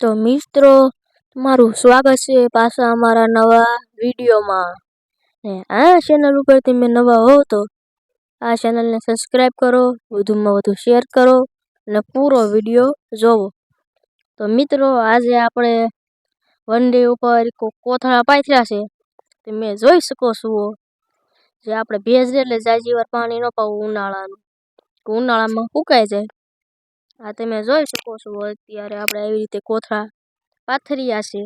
તો મિત્રો, તમારું સ્વાગત છે પાછા અમારા નવા વિડીયોમાં. ને આ ચેનલ ઉપર તમે નવા હો તો આ ચેનલને સબસ્ક્રાઈબ કરો, વધુમાં વધુ શેર કરો અને પૂરો વિડીયો જોવો. તો મિત્રો, આજે આપણે વનડે ઉપર કોથળા પાથર્યા છે. તમે જોઈ શકો છો જે આપણે ભેજ એટલે જાજી વાર પાણી ન પાવું ઉનાળામાં સુકાઈ જાય. આ તમે જોઈ શકો છો અત્યારે આપણે એવી રીતે કોથળા પાથર્યા છે.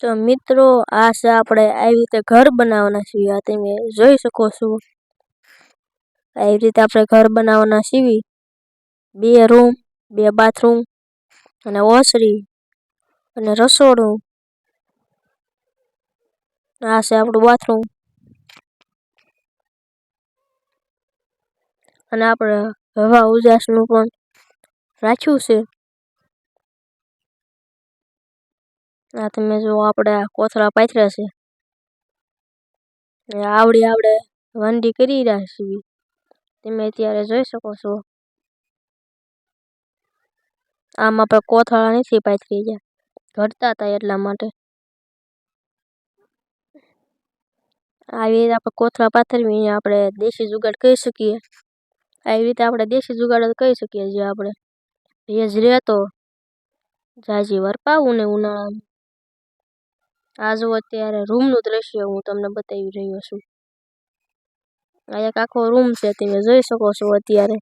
તો મિત્રો, આ છે આપણે આવી રીતે ઘર બનાવવાના છીએ. આ તમે જોઈ શકો છો. આવી રીતે આપણે ઘર બનાવવાના છીએ. 2 રૂમ, 2 બાથરૂમ અને ઓસરી અને રસોડું. આ છે આપણું બાથરૂમ. અને આપણે હવા ઉજાસનું પણ રાખ્યું છે. આ તમે જો આપણે આ કોથળા પાથર્યા છે. આવડી આપણે વંડી કરી રહ્યા છીએ. તમે અત્યારે જોઈ શકો છો. આમાં આપણે કોથળા નથી પાથરી ગયા, ઘટતા હતા એટલા માટે. આવી રીતે આપણે કોથળા પાથરવી આપણે દેશી જુગાડ કહી શકીએ. આવી રીતે આપણે દેશી જુગાડ કહી શકીએ. જે આપણે ભેજ રહેતો જાજી વાર પાવું ને ઉનાળામાં. આ જો અત્યારે રૂમનું દ્રશ્ય હું તમને બતાવી રહ્યો છું. આ એક આખો રૂમ છે, તમે જોઈ શકો છો અત્યારે.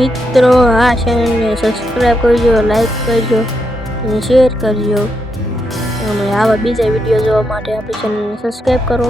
મિત્રો આ ચેનલને સબસ્ક્રાઈબ કરજો, લાઈક કરજો અને શેર કરજો અને આવા બીજા વિડીયો જોવા માટે આપણી ચેનલને સબસ્ક્રાઈબ કરો.